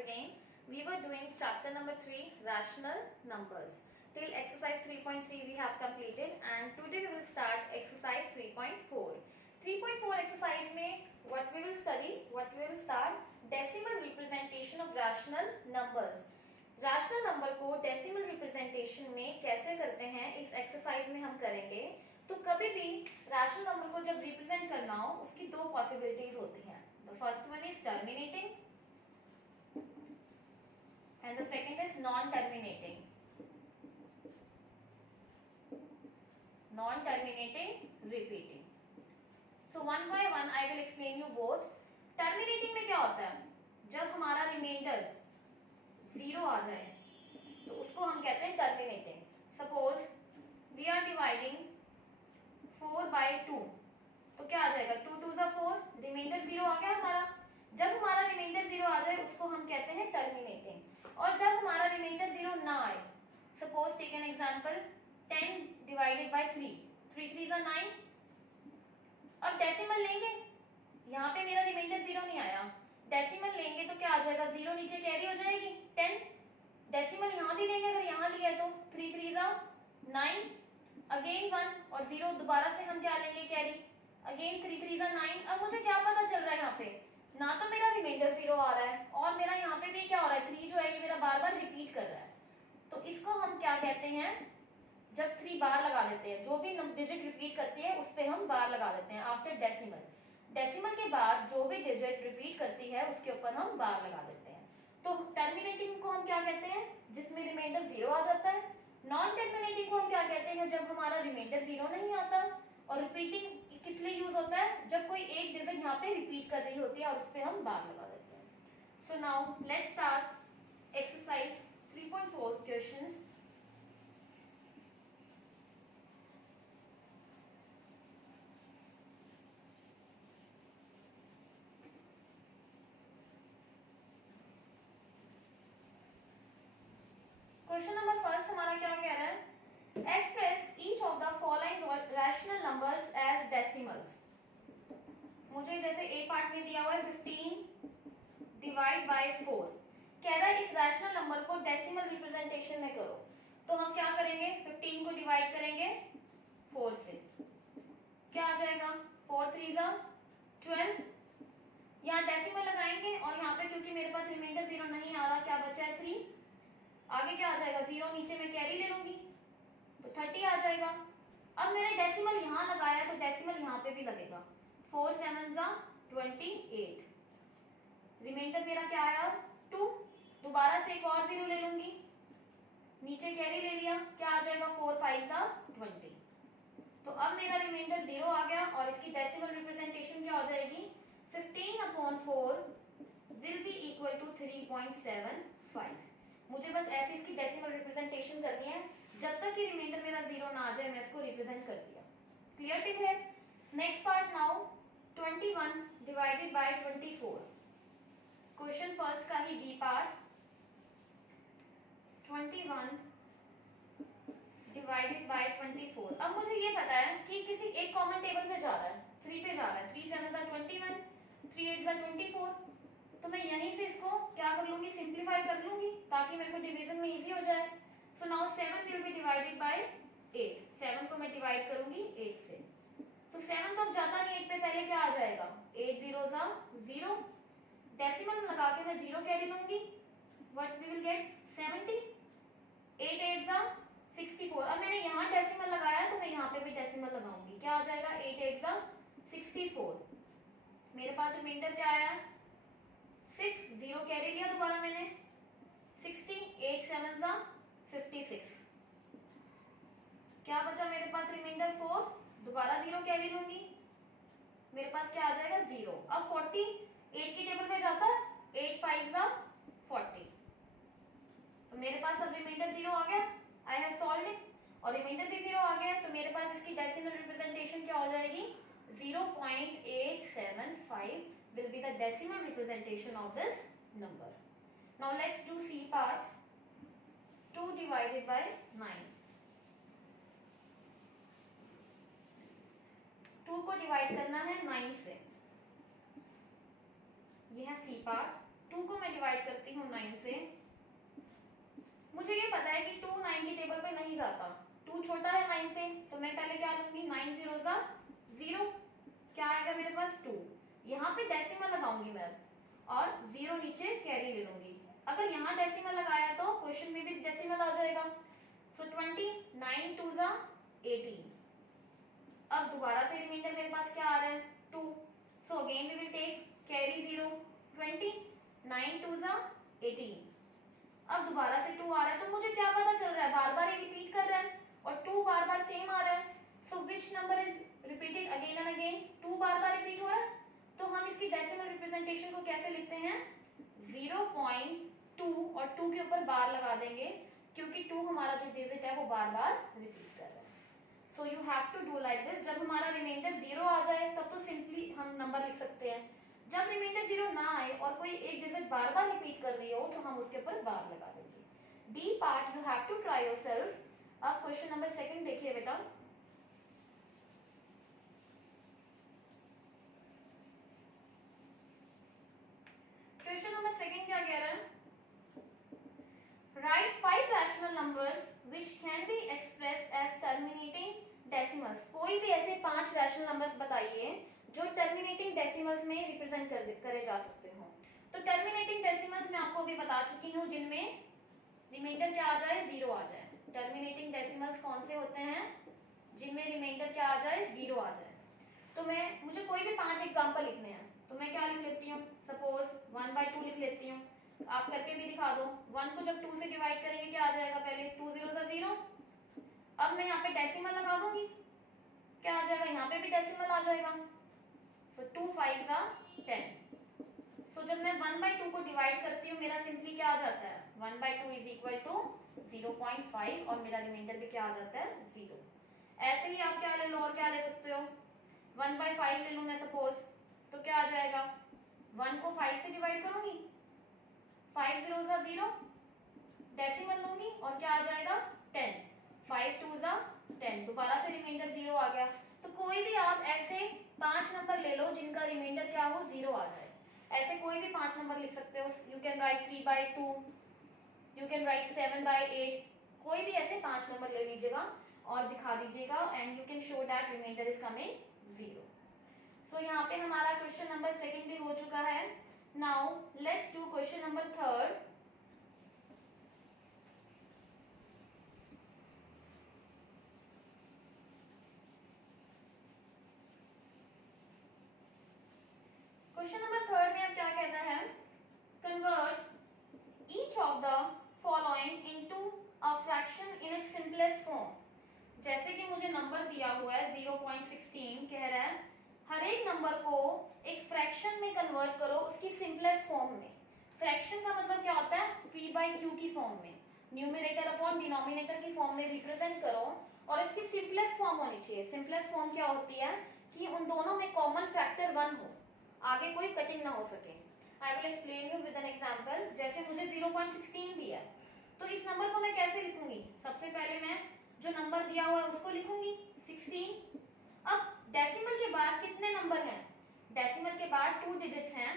again. We were doing chapter number 3, rational numbers. Till exercise 3.3 we have completed, and today we will start exercise 3.4. 3.4 exercise में what we will study, what we will start, decimal representation of rational numbers. Rational number को decimal representation में कैसे करते हैं इस exercise में हम करेंगे. तो कभी भी रैशनल नंबर को जब रिप्रेजेंट करना हो उसकी दो पॉसिबिलिटीज होती हैं. The first one is terminating and the second is non terminating. Non terminating, repeating. So one by one I will explain you both. Terminating में क्या होता है, जब हमारा रिमाइंडर 0 आ जाए तो उसको हम कहते हैं terminating. Suppose we are dividing 4/2, तो क्या आ जाएगा 2 2 4, रिमाइंडर 0 आ गया हमारा. जब हमारा रिमाइंडर 0 आ जाए उसको हम कहते हैं टर्मिनेटिंग. और जब हमारा रिमाइंडर 0 ना आए, suppose take an example 10 divided by 3, 3 3 9. अब डेसिमल लेंगे, यहाँ पे मेरा रिमाइंडर 0 नहीं आया, डेसिमल लेंगे तो क्या आ जाएगा, 0 नीचे कैरी हो जाएगी 10. डेसिमल यहाँ भी लेंगे, अगर यहाँ लिया तो 3 3 9, अगेन 1 और 0 दोबारा से हम क्या लेंगे कैरी, अगेन 3 3 9. अब मुझे क्या पता चल रहा है, यहाँ पे ना तो मेरा रिमाइंडर 0 आ रहा है और मेरा यहाँ पे भी क्या हो रहा है, 3 जो है ये मेरा बार बार रिपीट कर रहा है. तो इसको हम क्या कहते हैं, जब 3 बार लगा लेते हैं, जो भी डिजिट रिपीट करती है उस पर हम बार लगा देते हैं आफ्टर डेसिमल. डेसिमल के बाद जो भी डिजिट रिपीट करती है उसके ऊपर हम बार लगा देते हैं. तो टर्मिनेटिंग को हम क्या कहते हैं, जिसमें रिमाइंडर 0 आ जाता है. नॉन टर्मिनेटिंग को हम क्या कहते हैं, जब हमारा रिमाइंडर 0 नहीं आता. और रिपीटिंग किस लिए यूज होता है, जब कोई एक डिजिट यहाँ पे रिपीट कर रही होती है और उस पर हम बार लगा देते हैं. So now let's start exercise 3.4 questions. Question number first हमारा क्या कह रहा है, express each of the following rational numbers as decimals. मुझे जैसे ए पार्ट में दिया हुआ है 15 डिवाइड बाय 4. कह रहा है इस रैशनल नंबर को डेसिमल रिप्रेजेंटेशन में करो. तो हम क्या करेंगे, 15 को डिवाइड करेंगे 4 से, क्या आ जाएगा 4 3 12. यहाँ डेसिमल लगाएंगे और यहाँ पे क्योंकि मेरे पास रिमाइंडर 0 नहीं आ रहा, क्या बचा है 3. आगे क्या आ जाएगा, 0 नीचे में कैरी ले लूंगी तो 30 आ जाएगा. अब मैंने डेसिमल यहाँ लगाया तो डेसिमल यहाँ पे भी लगेगा. 4 7 28. रिमाइंडर मेरा क्या आया 2. दोबारा से एक और 0 ले लूंगी, नीचे कैरी ले लिया, क्या आ जाएगा 4 5 20. तो अब मेरा रिमाइंडर 0 आ गया और इसकी डेसिमल रिप्रेजेंटेशन क्या हो जाएगी, 15/4 विल बी इक्वल टू 3.75. मुझे बस ऐसे इसकी डेसिमल रिप्रेजेंटेशन करनी है, जब तक कि रिमाइंडर मेरा 0 ना आ जाए मैं इसको रिप्रेजेंट कर दिया. क्लियर टिक है. Next part now 21 divided by 24. Question first का ही बी पार्ट. 21 divided by 24. अब मुझे ये पता है कि किसी एक कॉमन टेबल पे जा रहा है, 3 पे जा रहा है. 3 7 21, 3 8 24. तो मैं यहीं से इसको क्या कर लूंगी, सिंप्लीफाई कर लूंगी ताकि मेरे को डिवीजन में इजी हो जाए. So now 7 will be divided bye 8. 7 को मैं डिवाइड करूंगी 8 से. तो 7 तो अब जाता नहीं, 8 पे पहले क्या आ जाएगा, 8 0 0. डेसिमल लगा के मैं 0 कैरी लूंगी, व्हाट वी विल गेट 70. 8 8 64. अब मैंने यहाँ डेसिमल लगाया तो मैं यहाँ पे भी डेसिमल लगाऊंगी, क्या आ जाएगा 8 8 64. मेरे पास रिमाइंडर क्या आया 6. 0 कैरी लिया दोबारा मैंने, 60. 8 7 56. क्या बचा मेरे पास रिमाइंडर 4. दोबारा 0 कैरी लूंगी, मेरे पास क्या आ जाएगा 0. अब 40 8 की टेबल पे जाता है, 8 5 40. तो मेरे पास अब रिमाइंडर 0 आ गया, आई हैव सॉल्व्ड इट. और रिमाइंडर भी 0 आ गया, तो मेरे पास इसकी डेसिमल रिप्रेजेंटेशन क्या हो जाएगी, 0.875 will be the decimal representation of this number. Now let's do C part. 2 divided by 9. 2 को डिवाइड करना है 9 से. ये है C पार्ट. 2 को मैं डिवाइड करती हूँ 9 से। मुझे ये पता है कि 2 9 की टेबल पे नहीं जाता, 2 छोटा है 9 से, तो मैं पहले क्या लूंगी, 9 0 ज़ा 0, क्या आएगा मेरे पास 2। यहाँ पे डेसिमल लगाऊंगी मैं और 0 नीचे कैरी ले लूंगी। अगर यहाँ डेसिमल लगाया तो क्वेश्चन में भी डेसिमल आ जाएगा। सो 20 9 2 ज़ा 18। अब दोबारा से रिमाइंडर मेरे पास क्या आ रहा है 2, so again we will take carry 0, 20 9 2 ज़ा 18। अब दोबारा से 2 आ रहा है, तो मुझे क्या पता चल रहा है, बार बार ये रिपीट कर रहा है और 2 बार बार सेम आ रहा है। So which number is repeated again and again, 2 बार बार रिपीट हो रहा है, तो हम इसकी डेसिमल रिप्रेजेंटेशन को कैसे लिखते हैं, 0.2 और 2 के ऊपर बार लगा देंगे, क्योंकि 2 हमारा जो डिजिट है वो बार बार रिपीट कर रहा है। So you have to do like this. जब हमारा रिमाइंडर 0 आ जाए तब तो सिंपली हम नंबर लिख सकते हैं, जब रिमाइंडर 0 ना आए और कोई एक डिजिट बार बार रिपीट कर रही हो तो हम उसके ऊपर बार लगा देंगे। D part you have to try yourself. अब क्वेश्चन नंबर 2 देखिए बेटा। क्वेश्चन नंबर 2 क्या कह रहा है, right 5 rational numbers which can be expressed as terminating decimals. कोई भी ऐसे 5 रैशनल नंबर्स बताइए जो टर्मिनेटिंग डेसिमल्स में रिप्रेजेंट करे जा सकते हो। तो टर्मिनेटिंग डेसिमल्स मैं आपको अभी बता चुकी हूँ, जिनमें रिमाइंडर क्या आ जाए, 0 आ जाए। टर्मिनेटिंग डेसिमल्स कौन से होते हैं, जिनमें रिमाइंडर क्या आ जाए, 0 आ जाए। तो मुझे कोई भी 5 एग्जांपल लिखने हैं, तो मैं क्या लिख लेती हूँ, सपोज 1/2 लिख लेती हूँ। आप करके भी दिखा दो। 1 को जब 2 से डिवाइड करेंगे क्या आ जाएगा, पहले 2 0 ज़ा 0। अब मैं यहाँ पे डेसिमल लगा दूंगी, क्या आ जाएगा, यहाँ पे भी डेसिमल आ जाएगा। सो 2 5 ज़ा 10। सो जब मैं 1/2 को डिवाइड करती हूँ मेरा सिंपली क्या आ जाता है, 1/2 इज इक्वल टू 0.5 और मेरा रिमाइंडर भी क्या आ जाता है, 0। ऐसे ही आप क्या ले लो, और क्या ले सकते हो, 1/5 ले लूँ मैं सपोज, तो क्या आ जाएगा, 1 को 5 से डिवाइड करूंगी, 5 0 ज़ा 0, डेसिमल लूंगी और क्या आ जाएगा 10, 5 2 ज़ा 10, दोबारा से रिमाइंडर 0 आ गया। तो कोई भी आप ऐसे 5 नंबर ले लो जिनका रिमाइंडर क्या हो, 0 आ जाए। ऐसे कोई भी 5 नंबर लिख सकते हो, you can write 3/2, you can write 7/8, कोई भी ऐसे 5 नंबर ले लीजिएगा और दिखा दीजिएगा, and you can show that remainder is coming 0। सो यहाँ पे हमारा क्वेश्चन नंबर 2 भी हो चुका है। Now let's do question number 3। Question number 3 में अब क्या कहता है, convert each of the following into a fraction in its simplest form. जैसे कि मुझे नंबर दिया हुआ है 0.16, कह रहा है हर एक नंबर को एक फ्रैक्शन में कन्वर्ट करो उसकी सिंपलेस्ट फॉर्म में। फ्रैक्शन का मतलब क्या होता है, p/q की फॉर्म में, न्यूमरेटर अपॉन डिनोमिनेटर की फॉर्म में रिप्रेजेंट करो, और इसकी सिंपलेस्ट फॉर्म होनी चाहिए। सिंपलेस्ट फॉर्म क्या होती है कि उन दोनों में कॉमन फैक्टर 1 हो, आगे कोई कटिंग ना हो सके। I will explain you with an example. जैसे मुझे 0.16 दिया है, तो इस नंबर को मैं कैसे लिखूंगी, सबसे पहले मैं जो नंबर दिया हुआ है उसको लिखूंगी 16। अब डेसिमल के बाद कितने नंबर हैं, डेसिमल के बाद 2 डिजिट्स हैं,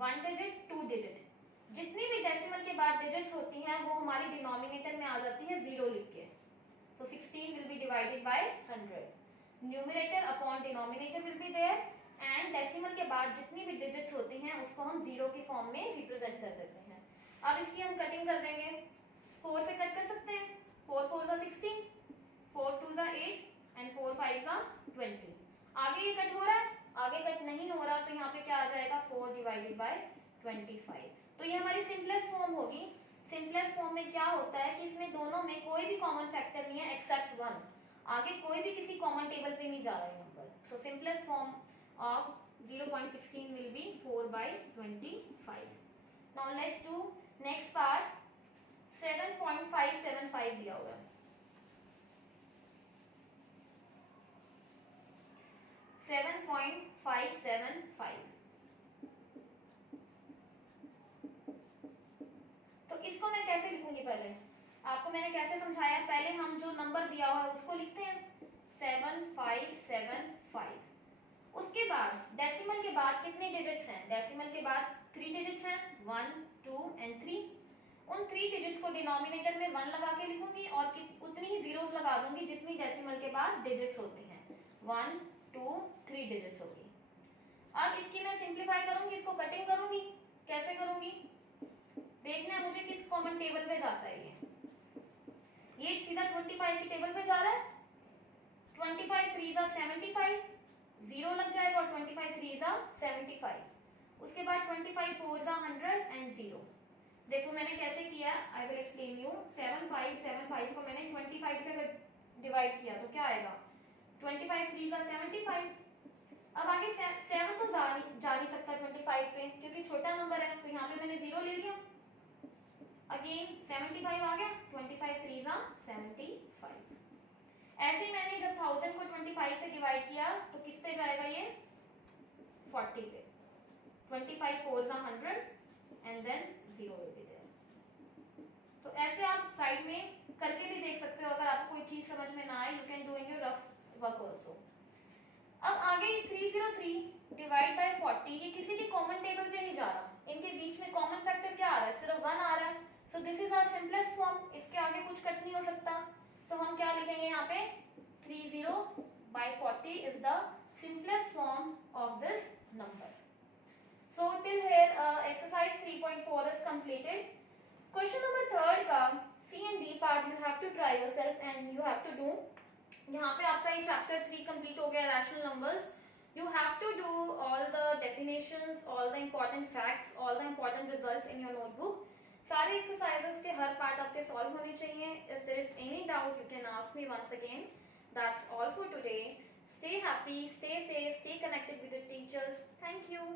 1 डिजिट 2 डिजिट। जितनी भी डेसिमल के बाद डिजिट्स होती हैं वो हमारी डिनोमिनेटर में आ जाती है 0 लिख के। तो 16 will be divided by 100, numerator upon denominator will be there, and decimal के बाद जितनी भी डिजिट्स होती हैं उसको हम 0 की फॉर्म में रिप्रेजेंट कर देते हैं। अब इसकी हम कटिंग कर देंगे, 4 से कट कर सकते हैं, 4 4 ज़ा 16, 4 2 ज़ा 8 एंड 4 5 ज़ा 20। आगे ये कट हो रहा है, आगे कट नहीं हो रहा, तो यहाँ पे क्या आ जाएगा 4 डिवाइडेड बाय 25। तो ये हमारी सिंपलेस्ट फॉर्म होगी। सिंपलेस्ट फॉर्म में क्या होता है कि इसमें दोनों में कोई भी कॉमन फैक्टर नहीं है एक्सेप्ट 1, आगे कोई भी किसी कॉमन टेबल पे नहीं जा रहा है number. So simplest form of 0.16 will be 4/25. Now let's do next part। 7.575 दिया हुआ है, 7.575। तो इसको मैं कैसे लिखूंगी, पहले आपको मैंने कैसे समझाया, पहले हम जो नंबर दिया हुआ है उसको लिखते हैं 7575, उसके उसके बाद डेसिमल के बाद कितने डिजिट्स हैं, डेसिमल के बाद 3 डिजिट्स हैं, 1 2 एंड 3। उन 3 डिजिट्स को डिनोमिनेटर में 1 लगा के लिखूंगी और उतनी ही जीरोस लगा दूंगी जितनी डेसिमल के बाद डिजिट्स होती हैं, 1 2 3 डिजिट्स होगी। अब इसकी मैं सिंप्लीफाई करूंगी, इसको कटिंग करूंगी। कैसे करूंगी देखना है मुझे किस कॉमन टेबल पे जाता है। ये सीधा 25 की टेबल पे जा रहा है। 25 3 जा 75, 0 लग जाएगा और 25 3 जा 75। उसके बाद 25 4 जा 100 एंड 0। देखो मैंने कैसे किया, आई विल एक्सप्लेन यू। 75 को मैंने 25 से डिवाइड किया तो क्या आएगा, 25 3 जा 75। अब आगे 7 तो जा नहीं सकता 25 पे क्योंकि छोटा नंबर है, तो यहाँ पे मैंने 0 ले लिया। अगेन 75 आ गया, 25 3 जा 75। ऐसे मैंने जब 1000 को 25 से डिवाइड किया तो किस पे जाएगा ये, 40 पे। 25 4 जा 100 and then 0 will be there। तो ऐसे आप साइड में करके भी देख सकते हो, अगर आपको कोई चीज समझ में ना आए, you can do in your rough work also. अब आगे 303 डिवाइड बाय 40, ये किसी भी कॉमन टेबल पे नहीं जा रहा, इनके बीच में कॉमन फैक्टर क्या आ रहा है, सिर्फ 1 आ रहा है। So this is our simplest form, इसके आगे कुछ कट नहीं हो सकता। सो हम क्या लिखेंगे यहाँ पे, 30 by 40 is the simplest form of this number. So till here exercise 3.4 is completed. Question number 3 का C and D part you have to try yourself and you have to do. यहाँ पे आपका ये चैप्टर 3 कंप्लीट हो गया, rational numbers. You have to do all the definitions, all the important facts, all the important results in your notebook. सारे exercises के हर part आपके सॉल्व होने चाहिए। If there is any doubt you can ask me once again. That's all for today. Stay happy, stay safe, stay connected with your teachers. Thank you.